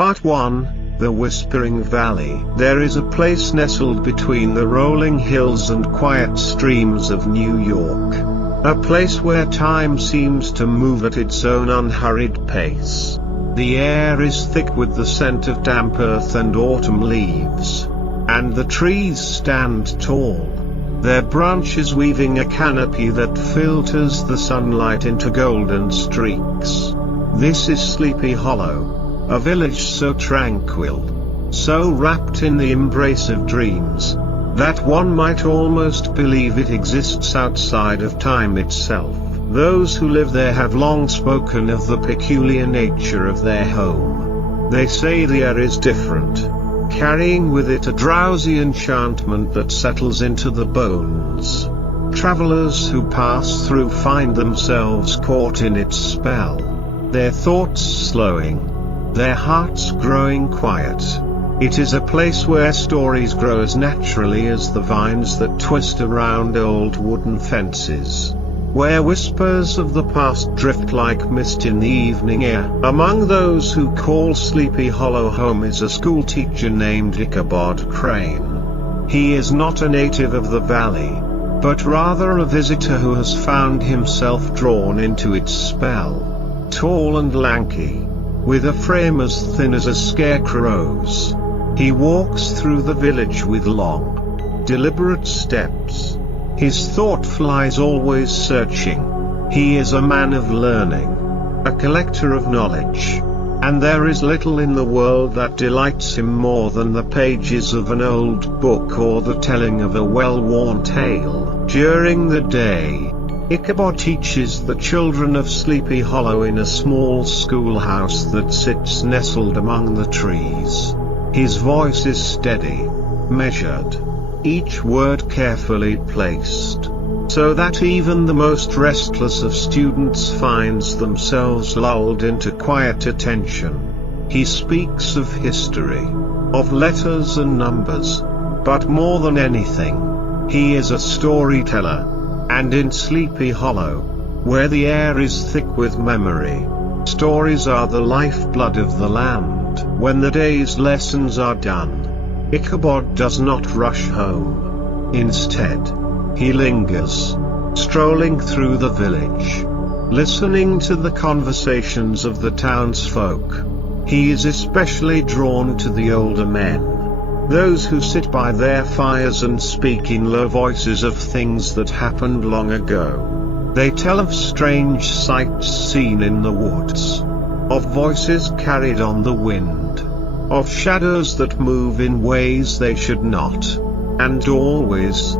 Part 1, The Whispering Valley. There is a place nestled between the rolling hills and quiet streams of New York. A place where time seems to move at its own unhurried pace. The air is thick with the scent of damp earth and autumn leaves. And the trees stand tall, their branches weaving a canopy that filters the sunlight into golden streaks. This is Sleepy Hollow, a village so tranquil, so wrapped in the embrace of dreams, that one might almost believe it exists outside of time itself. Those who live there have long spoken of the peculiar nature of their home. They say the air is different, carrying with it a drowsy enchantment that settles into the bones. Travelers who pass through find themselves caught in its spell, their thoughts slowing, their hearts growing quiet. It is a place where stories grow as naturally as the vines that twist around old wooden fences, where whispers of the past drift like mist in the evening air. Among those who call Sleepy Hollow home is a schoolteacher named Ichabod Crane. He is not a native of the valley, but rather a visitor who has found himself drawn into its spell. Tall and lanky, with a frame as thin as a scarecrow's, he walks through the village with long, deliberate steps. His thought flies always searching. He is a man of learning, a collector of knowledge, and there is little in the world that delights him more than the pages of an old book or the telling of a well-worn tale. During the day, Ichabod teaches the children of Sleepy Hollow in a small schoolhouse that sits nestled among the trees. His voice is steady, measured, each word carefully placed, so that even the most restless of students finds themselves lulled into quiet attention. He speaks of history, of letters and numbers, but more than anything, he is a storyteller, and in Sleepy Hollow, where the air is thick with memory, stories are the lifeblood of the land. When the day's lessons are done, Ichabod does not rush home. Instead, he lingers, strolling through the village, listening to the conversations of the townsfolk. He is especially drawn to the older men, those who sit by their fires and speak in low voices of things that happened long ago. They tell of strange sights seen in the woods, of voices carried on the wind, of shadows that move in ways they should not, and always,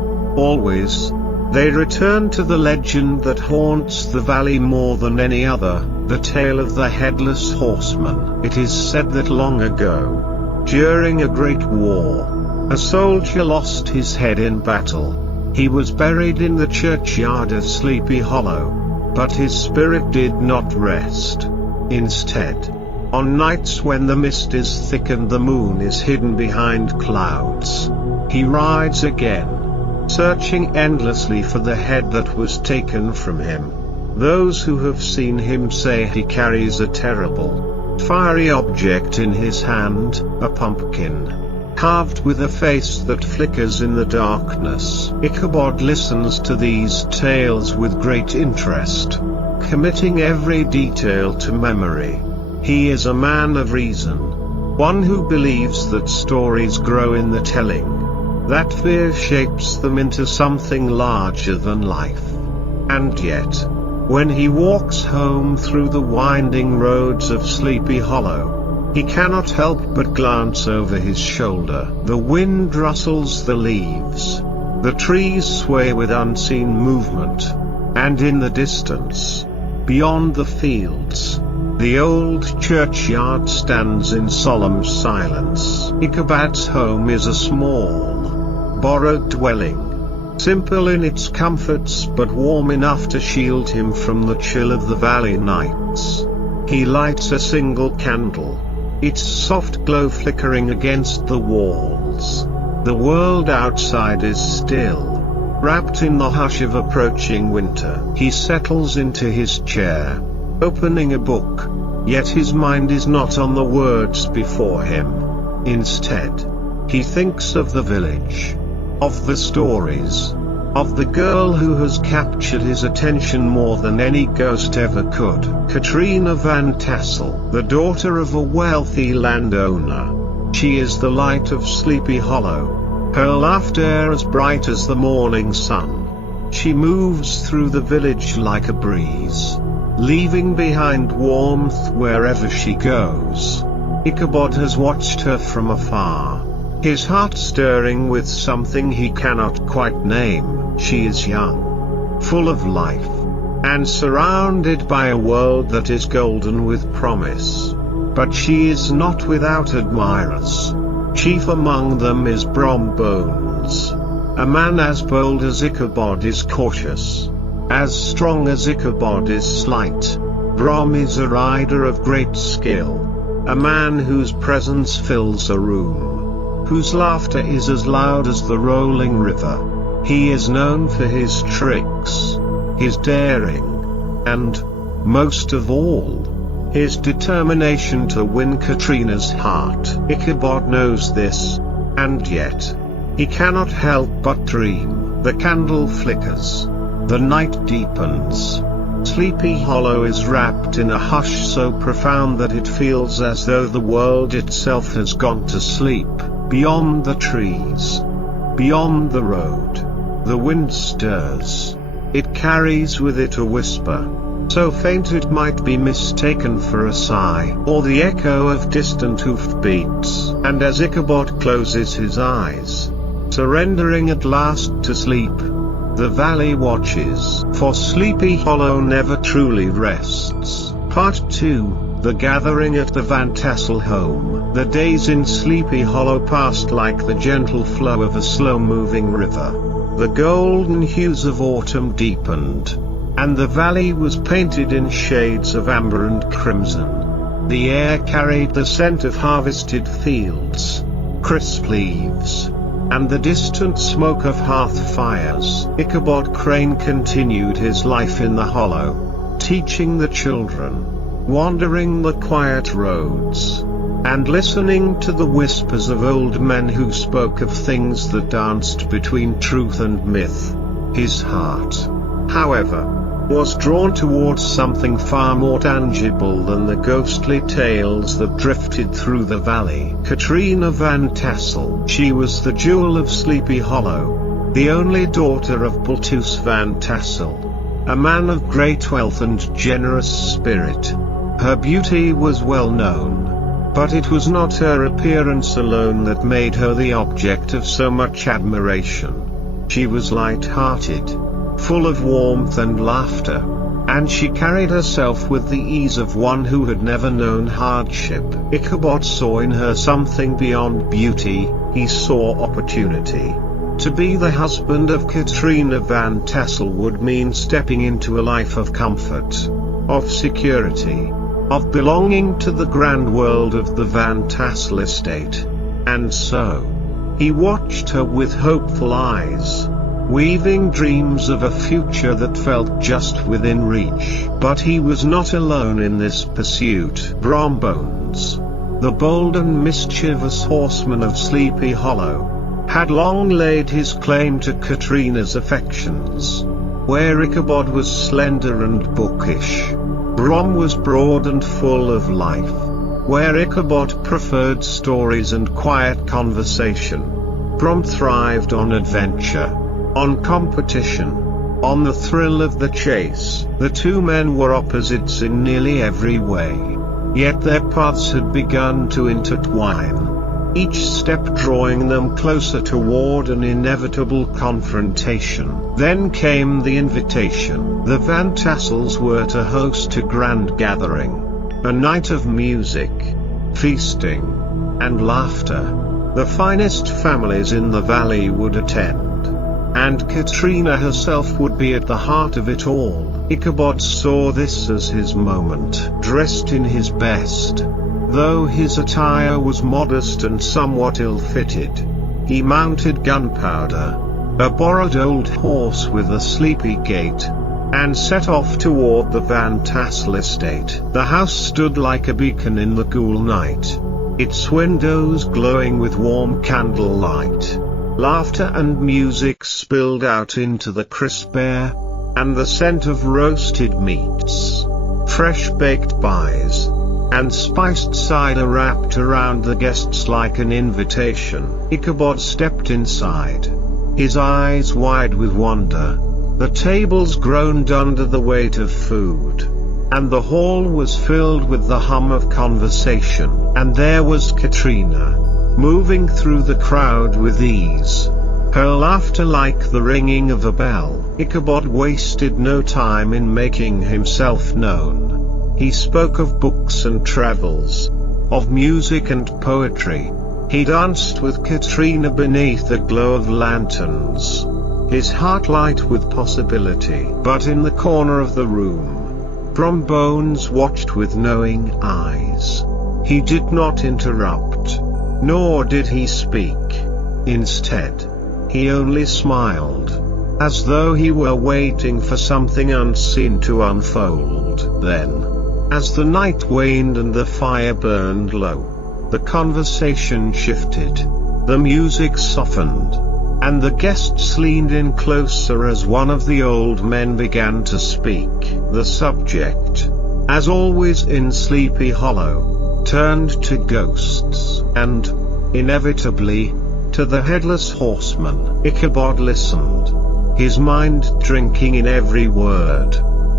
they return to the legend that haunts the valley more than any other, the tale of the headless horseman. It is said that long ago, during a great war, a soldier lost his head in battle. He was buried in the churchyard of Sleepy Hollow, but his spirit did not rest. Instead, on nights when the mist is thick and the moon is hidden behind clouds, he rides again, searching endlessly for the head that was taken from him. Those who have seen him say he carries a terrible, fiery object in his hand, a pumpkin, carved with a face that flickers in the darkness. Ichabod listens to these tales with great interest, committing every detail to memory. He is a man of reason, one who believes that stories grow in the telling, that fear shapes them into something larger than life. And yet, when he walks home through the winding roads of Sleepy Hollow, he cannot help but glance over his shoulder. The wind rustles the leaves, the trees sway with unseen movement, and in the distance, beyond the fields, the old churchyard stands in solemn silence. Ichabod's home is a small, borrowed dwelling, simple in its comforts but warm enough to shield him from the chill of the valley nights. He lights a single candle, its soft glow flickering against the walls. The world outside is still, wrapped in the hush of approaching winter. He settles into his chair, opening a book, Yet his mind is not on the words before him. Instead, he thinks of the village, of the stories, of the girl who has captured his attention more than any ghost ever could. Katrina Van Tassel, the daughter of a wealthy landowner. She is the light of Sleepy Hollow, her laughter as bright as the morning sun. She moves through the village like a breeze, leaving behind warmth wherever she goes. Ichabod has watched her from afar, his heart stirring with something he cannot quite name. She is young, full of life, and surrounded by a world that is golden with promise. But she is not without admirers. Chief among them is Brom Bones, a man as bold as Ichabod is cautious, as strong as Ichabod is slight. Brom is a rider of great skill, a man whose presence fills a room, whose laughter is as loud as the rolling river. He is known for his tricks, his daring, and, most of all, his determination to win Katrina's heart. Ichabod knows this, and yet, he cannot help but dream. The candle flickers, the night deepens. Sleepy Hollow is wrapped in a hush so profound that it feels as though the world itself has gone to sleep. Beyond the trees, beyond the road, the wind stirs. It carries with it a whisper, so faint it might be mistaken for a sigh, or the echo of distant hoofbeats. And as Ichabod closes his eyes, surrendering at last to sleep, the valley watches, for Sleepy Hollow never truly rests. Part 2, The Gathering at the Van Tassel home. The days in Sleepy Hollow passed like the gentle flow of a slow-moving river. The golden hues of autumn deepened, and the valley was painted in shades of amber and crimson. The air carried the scent of harvested fields, crisp leaves, and the distant smoke of hearth fires. Ichabod Crane continued his life in the hollow, teaching the children, wandering the quiet roads, and listening to the whispers of old men who spoke of things that danced between truth and myth. His heart, however, was drawn towards something far more tangible than the ghostly tales that drifted through the valley. Katrina Van Tassel. She was the jewel of Sleepy Hollow, the only daughter of Baltus Van Tassel, a man of great wealth and generous spirit. Her beauty was well known, but it was not her appearance alone that made her the object of so much admiration. She was light-hearted, full of warmth and laughter, and she carried herself with the ease of one who had never known hardship. Ichabod saw in her something beyond beauty. He saw opportunity. To be the husband of Katrina Van Tassel would mean stepping into a life of comfort, of security, of belonging to the grand world of the Van Tassel estate. And so, he watched her with hopeful eyes, weaving dreams of a future that felt just within reach. But he was not alone in this pursuit. Brom Bones, the bold and mischievous horseman of Sleepy Hollow, had long laid his claim to Katrina's affections. Where Ichabod was slender and bookish, Brom was broad and full of life. Where Ichabod preferred stories and quiet conversation, Brom thrived on adventure, on competition, on the thrill of the chase. The two men were opposites in nearly every way, yet their paths had begun to intertwine, each step drawing them closer toward an inevitable confrontation. Then came the invitation. The Van Tassels were to host a grand gathering, a night of music, feasting, and laughter. The finest families in the valley would attend, and Katrina herself would be at the heart of it all. Ichabod saw this as his moment. Dressed in his best, though his attire was modest and somewhat ill-fitted, he mounted Gunpowder, a borrowed old horse with a sleepy gait, and set off toward the Tassel estate. The house stood like a beacon in the cool night, its windows glowing with warm candlelight. Laughter and music spilled out into the crisp air, and the scent of roasted meats, fresh baked pies, and spiced cider wrapped around the guests like an invitation. Ichabod stepped inside, his eyes wide with wonder. The tables groaned under the weight of food, and the hall was filled with the hum of conversation. And there was Katrina, moving through the crowd with ease, her laughter like the ringing of a bell. Ichabod wasted no time in making himself known. He spoke of books and travels, of music and poetry. He danced with Katrina beneath the glow of lanterns, his heart light with possibility. But in the corner of the room, Brombones watched with knowing eyes. He did not interrupt, nor did he speak. Instead, he only smiled, as though he were waiting for something unseen to unfold. Then, as the night waned and the fire burned low, the conversation shifted, the music softened, and the guests leaned in closer as one of the old men began to speak. The subject, as always in Sleepy Hollow, turned to ghosts, and, inevitably, to the headless horseman. Ichabod listened, his mind drinking in every word.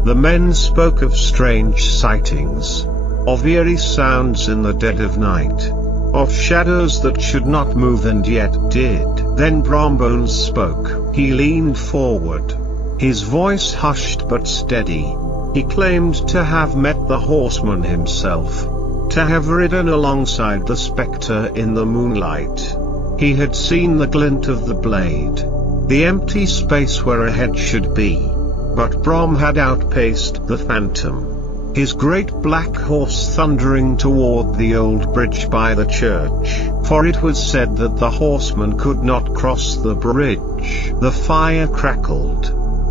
The men spoke of strange sightings, of eerie sounds in the dead of night, of shadows that should not move and yet did. Then Brombones spoke. He leaned forward, his voice hushed but steady. He claimed to have met the horseman himself, to have ridden alongside the spectre in the moonlight. He had seen the glint of the blade, the empty space where a head should be. But Brom had outpaced the phantom, his great black horse thundering toward the old bridge by the church, for it was said that the horseman could not cross the bridge. The fire crackled.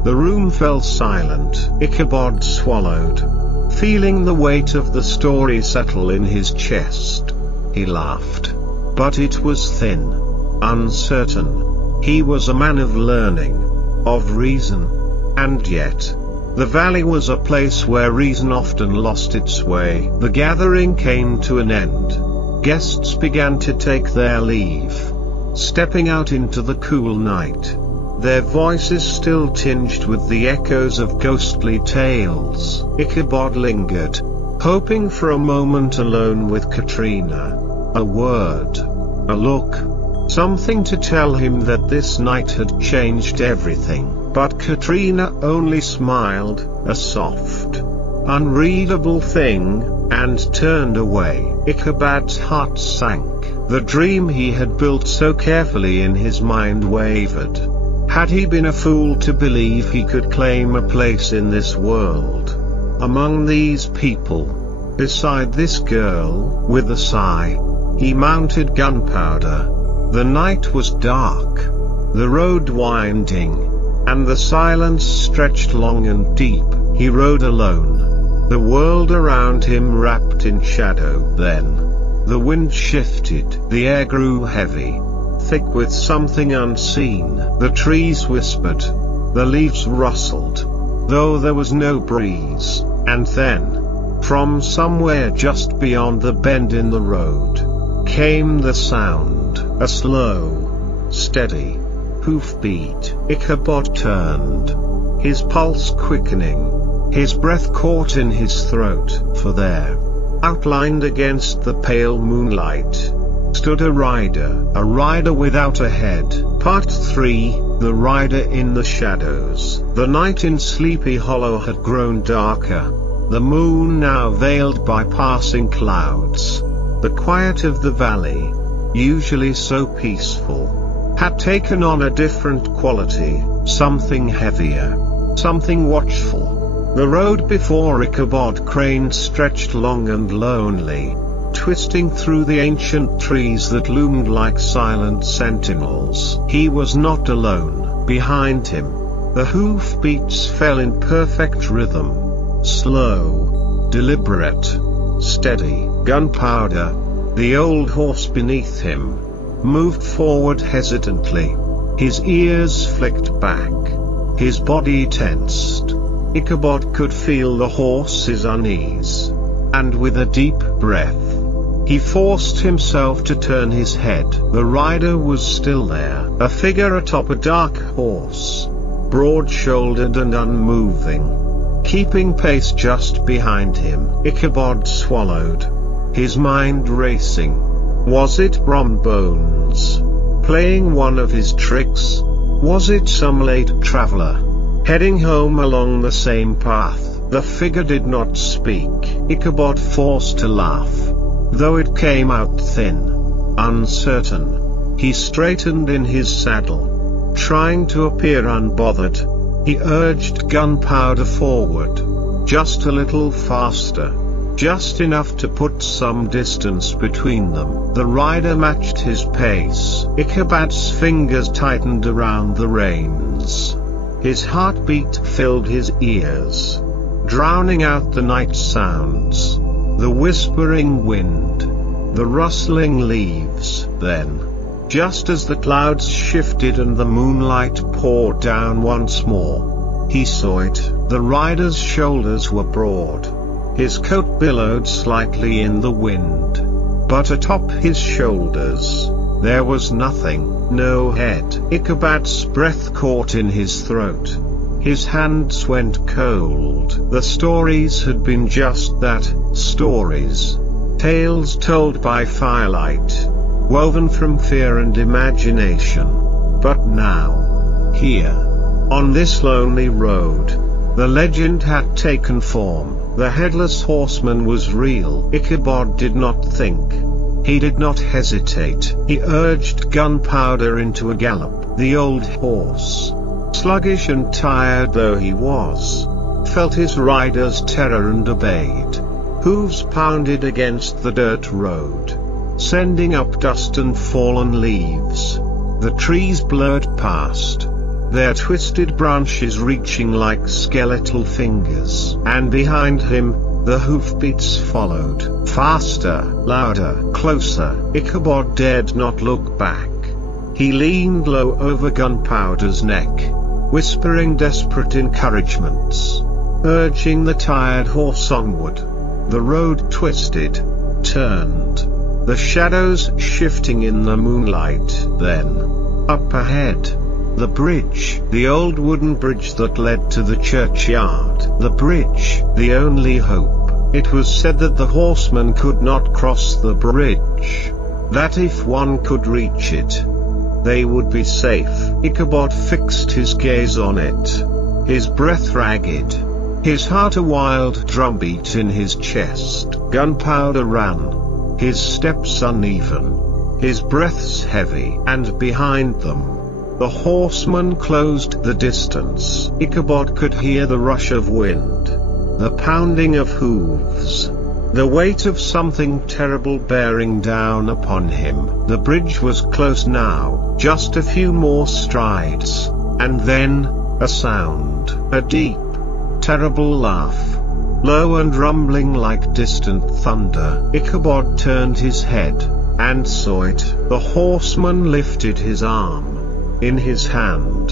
The room fell silent. Ichabod swallowed, feeling the weight of the story settle in his chest. He laughed, but it was thin, uncertain. He was a man of learning, of reason. And yet, the valley was a place where reason often lost its way. The gathering came to an end. Guests began to take their leave, stepping out into the cool night, their voices still tinged with the echoes of ghostly tales. Ichabod lingered, hoping for a moment alone with Katrina, a word, a look, something to tell him that this night had changed everything. But Katrina only smiled, a soft, unreadable thing, and turned away. Ichabod's heart sank. The dream he had built so carefully in his mind wavered. Had he been a fool to believe he could claim a place in this world, among these people, beside this girl? With a sigh, he mounted Gunpowder. The night was dark, the road winding, and the silence stretched long and deep. He rode alone, the world around him wrapped in shadow. Then, the wind shifted, the air grew heavy, thick with something unseen. The trees whispered, the leaves rustled, though there was no breeze. And then, from somewhere just beyond the bend in the road, came the sound, a slow, steady hoofbeat. Ichabod turned, his pulse quickening, his breath caught in his throat. For there, outlined against the pale moonlight, stood a rider without a head. Part 3, The Rider in the Shadows. The night in Sleepy Hollow had grown darker, the moon now veiled by passing clouds. The quiet of the valley, usually so peaceful, had taken on a different quality, something heavier, something watchful. The road before Ichabod craned stretched long and lonely, twisting through the ancient trees that loomed like silent sentinels. He was not alone. Behind him, The hoofbeats fell in perfect rhythm. Slow, deliberate, steady. Gunpowder, the old horse beneath him, moved forward hesitantly. His ears flicked back. His body tensed. Ichabod could feel the horse's unease. And with a deep breath, he forced himself to turn his head. The rider was still there, a figure atop a dark horse, broad-shouldered and unmoving, keeping pace just behind him. Ichabod swallowed, his mind racing. Was it Brombones, playing one of his tricks? Was it some late traveler, heading home along the same path? The figure did not speak. Ichabod forced to laugh, though it came out thin, uncertain. He straightened in his saddle, trying to appear unbothered. He urged Gunpowder forward, just a little faster, just enough to put some distance between them. The rider matched his pace. Ichabod's fingers tightened around the reins. His heartbeat filled his ears, drowning out the night sounds, the whispering wind, the rustling leaves. Then, just as the clouds shifted and the moonlight poured down once more, he saw it. The rider's shoulders were broad. His coat billowed slightly in the wind. But atop his shoulders, there was nothing, no head. Ichabod's breath caught in his throat. His hands went cold. The stories had been just that, stories. Tales told by firelight, woven from fear and imagination. But now, here, on this lonely road, the legend had taken form. The headless horseman was real. Ichabod did not think. He did not hesitate. He urged Gunpowder into a gallop. The old horse, sluggish and tired though he was, felt his rider's terror and obeyed. Hooves pounded against the dirt road, sending up dust and fallen leaves. The trees blurred past, their twisted branches reaching like skeletal fingers. And behind him, the hoofbeats followed, faster, louder, closer. Ichabod dared not look back. He leaned low over Gunpowder's neck, whispering desperate encouragements, urging the tired horse onward. The road twisted, turned, the shadows shifting in the moonlight. Then, up ahead, the bridge, the old wooden bridge that led to the churchyard. The bridge, the only hope. It was said that the horsemen could not cross the bridge, that if one could reach it, they would be safe. Ichabod fixed his gaze on it, his breath ragged, his heart a wild drumbeat in his chest. Gunpowder ran, his steps uneven, his breaths heavy, and behind them, the horsemen closed the distance. Ichabod could hear the rush of wind, the pounding of hooves, the weight of something terrible bearing down upon him. The bridge was close now, just a few more strides, and then, a sound, a deep, terrible laugh, low and rumbling like distant thunder. Ichabod turned his head, and saw it. The horseman lifted his arm. In his hand,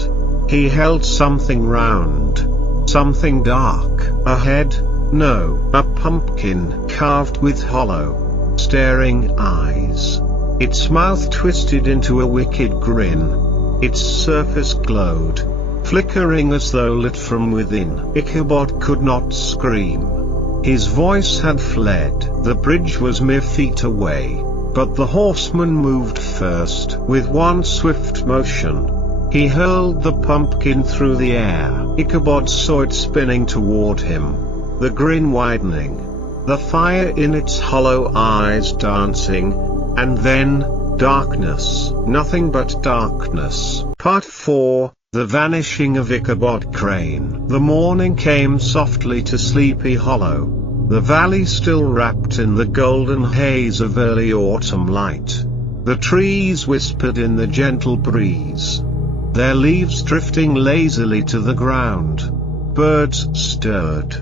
he held something round, something dark. A head? No, a pumpkin carved with hollow, staring eyes. Its mouth twisted into a wicked grin. Its surface glowed, flickering as though lit from within. Ichabod could not scream. His voice had fled. The bridge was mere feet away. But the horseman moved first. With one swift motion, he hurled the pumpkin through the air. Ichabod saw it spinning toward him, the grin widening, the fire in its hollow eyes dancing, and then, darkness, nothing but darkness. Part 4, The Vanishing of Ichabod Crane. The morning came softly to Sleepy Hollow, the valley still wrapped in the golden haze of early autumn light. The trees whispered in the gentle breeze, their leaves drifting lazily to the ground. Birds stirred,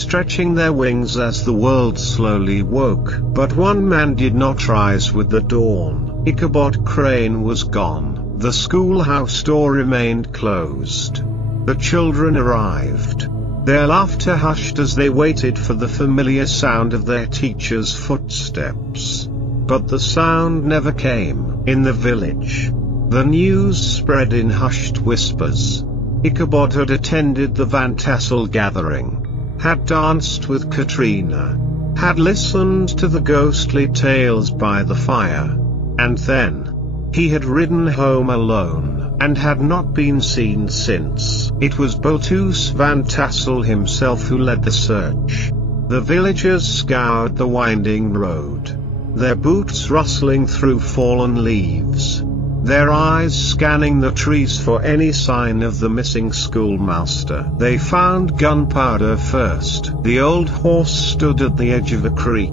stretching their wings as the world slowly woke. But one man did not rise with the dawn. Ichabod Crane was gone. The schoolhouse door remained closed. The children arrived. Their laughter hushed as they waited for the familiar sound of their teacher's footsteps. But the sound never came. In the village, the news spread in hushed whispers. Ichabod had attended the Tassel gathering, had danced with Katrina, had listened to the ghostly tales by the fire, and then he had ridden home alone, and had not been seen since. It was Botus Van Tassel himself who led the search. The villagers scoured the winding road, their boots rustling through fallen leaves, their eyes scanning the trees for any sign of the missing schoolmaster. They found gunpowder first. The old horse stood at the edge of a creek,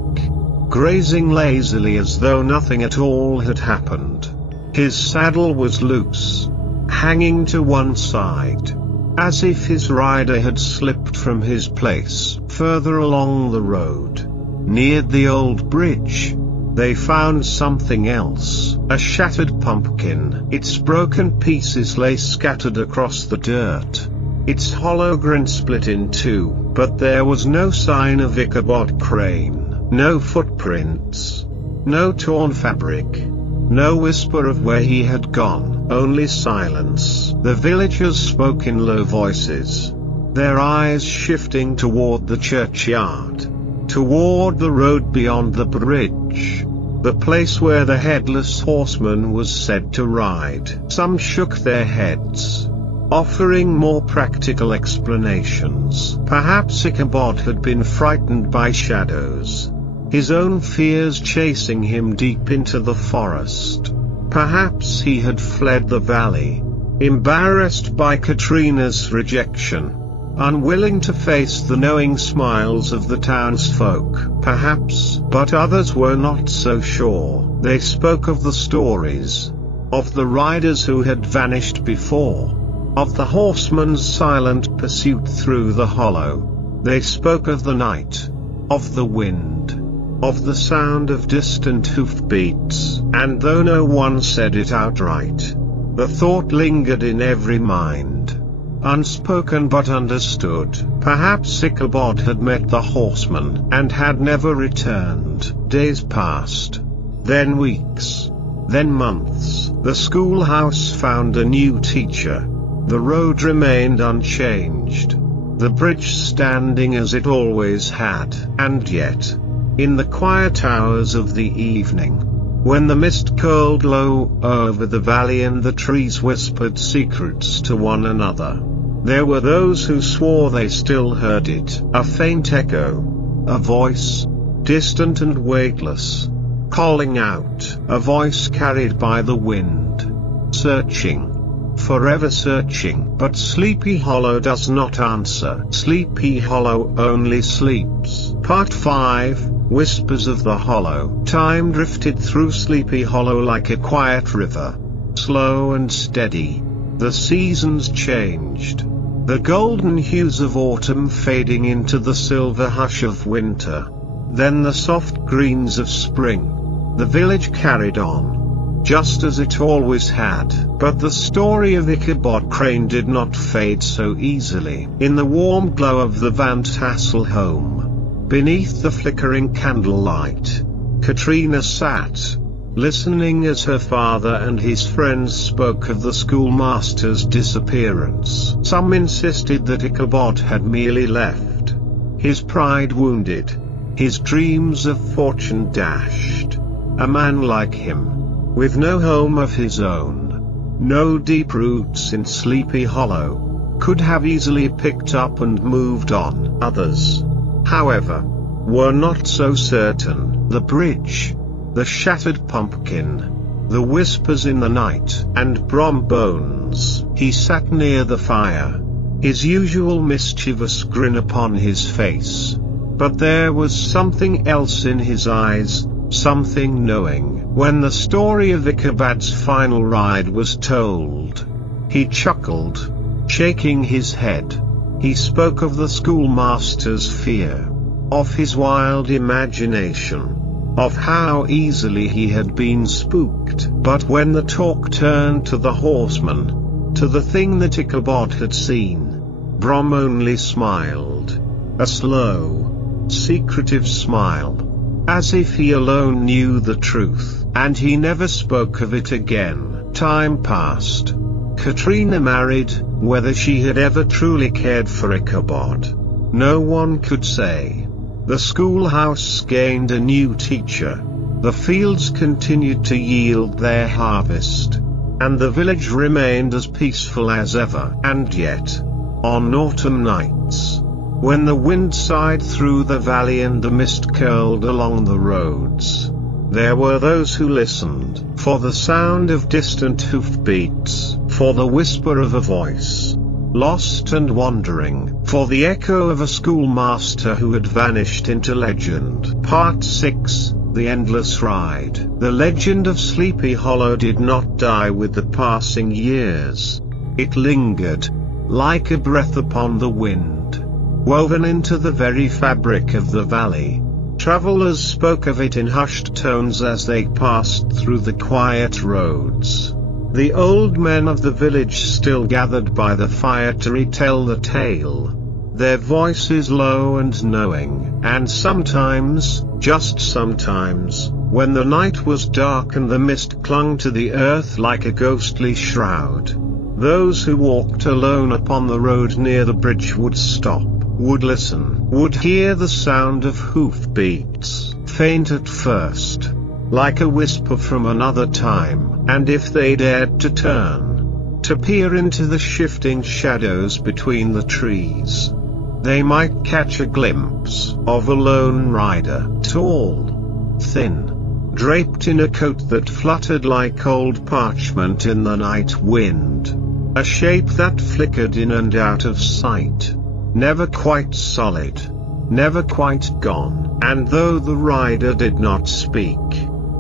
grazing lazily as though nothing at all had happened. His saddle was loose, hanging to one side, as if his rider had slipped from his place. Further along the road, near the old bridge, they found something else, a shattered pumpkin. Its broken pieces lay scattered across the dirt, its hollow grin split in two. But there was no sign of Ichabod Crane, no footprints, no torn fabric, no whisper of where he had gone, only silence. The villagers spoke in low voices, their eyes shifting toward the churchyard, toward the road beyond the bridge, the place where the headless horseman was said to ride. Some shook their heads, offering more practical explanations. Perhaps Ichabod had been frightened by shadows, his own fears chasing him deep into the forest. Perhaps he had fled the valley, embarrassed by Katrina's rejection, unwilling to face the knowing smiles of the townsfolk. Perhaps, but others were not so sure. They spoke of the stories, of the riders who had vanished before, of the horseman's silent pursuit through the hollow. They spoke of the night, of the wind, of the sound of distant hoofbeats. And though no one said it outright, the thought lingered in every mind, unspoken but understood. Perhaps Ichabod had met the horseman, and had never returned. Days passed, then weeks, then months. The schoolhouse found a new teacher. The road remained unchanged, the bridge standing as it always had. And yet, in the quiet hours of the evening, when the mist curled low over the valley and the trees whispered secrets to one another, there were those who swore they still heard it. A faint echo, a voice, distant and weightless, calling out. A voice carried by the wind, searching, forever searching. But Sleepy Hollow does not answer. Sleepy Hollow only sleeps. Part 5, Whispers of the Hollow. Time drifted through Sleepy Hollow like a quiet river, slow and steady. The seasons changed, the golden hues of autumn fading into the silver hush of winter, then the soft greens of spring. The village carried on, just as it always had. But the story of Ichabod Crane did not fade so easily. In the warm glow of the Van Tassel home, beneath the flickering candlelight, Katrina sat, listening as her father and his friends spoke of the schoolmaster's disappearance. Some insisted that Ichabod had merely left, his pride wounded, his dreams of fortune dashed. A man like him, with no home of his own, no deep roots in Sleepy Hollow, could have easily picked up and moved on. Others, however, were not so certain. The bridge, the shattered pumpkin, the whispers in the night, and Brom Bones. He sat near the fire, his usual mischievous grin upon his face. But there was something else in his eyes, something knowing. When the story of Ichabod's final ride was told, He chuckled, shaking his head. He spoke of the schoolmaster's fear, of his wild imagination, of how easily he had been spooked. But when the talk turned to the horseman, to the thing that Ichabod had seen, Brom only smiled, a slow, secretive smile, as if he alone knew the truth, and he never spoke of it again. Time passed. Katrina married. Whether she had ever truly cared for Ichabod, no one could say. The schoolhouse gained a new teacher. The fields continued to yield their harvest, and the village remained as peaceful as ever. And yet, on autumn nights, when the wind sighed through the valley and the mist curled along the roads, there were those who listened for the sound of distant hoofbeats, for the whisper of a voice, lost and wandering, for the echo of a schoolmaster who had vanished into legend. Part 6, The Endless Ride. The legend of Sleepy Hollow did not die with the passing years. It lingered, like a breath upon the wind, woven into the very fabric of the valley. Travelers spoke of it in hushed tones as they passed through the quiet roads. The old men of the village still gathered by the fire to retell the tale, their voices low and knowing. And sometimes, just sometimes, when the night was dark and the mist clung to the earth like a ghostly shroud, those who walked alone upon the road near the bridge would stop, would listen, would hear the sound of hoofbeats, faint at first, like a whisper from another time, and if they dared to turn, to peer into the shifting shadows between the trees, they might catch a glimpse of a lone rider, tall, thin, draped in a coat that fluttered like old parchment in the night wind, a shape that flickered in and out of sight, never quite solid, never quite gone. And though the rider did not speak,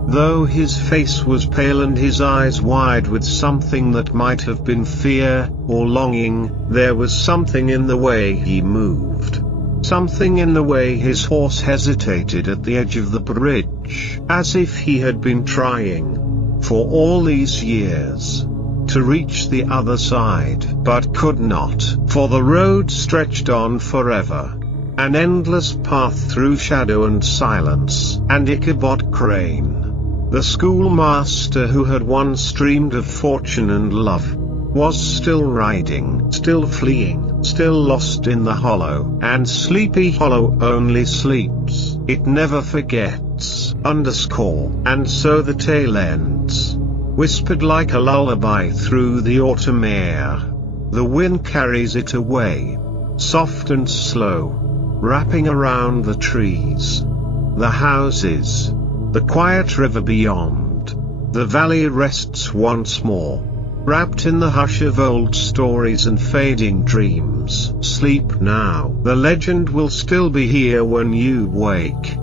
though his face was pale and his eyes wide with something that might have been fear or longing, there was something in the way he moved, something in the way his horse hesitated at the edge of the bridge, as if he had been trying, for all these years, to reach the other side, but could not, for the road stretched on forever, an endless path through shadow and silence. And Ichabod Crane, the schoolmaster who had once dreamed of fortune and love, was still riding, still fleeing, still lost in the hollow. And Sleepy Hollow only sleeps, it never forgets, And so the tale ends, whispered like a lullaby through the autumn air. The wind carries it away, soft and slow, wrapping around the trees, the houses, the quiet river beyond. The valley rests once more, wrapped in the hush of old stories and fading dreams. Sleep now. The legend will still be here when you wake.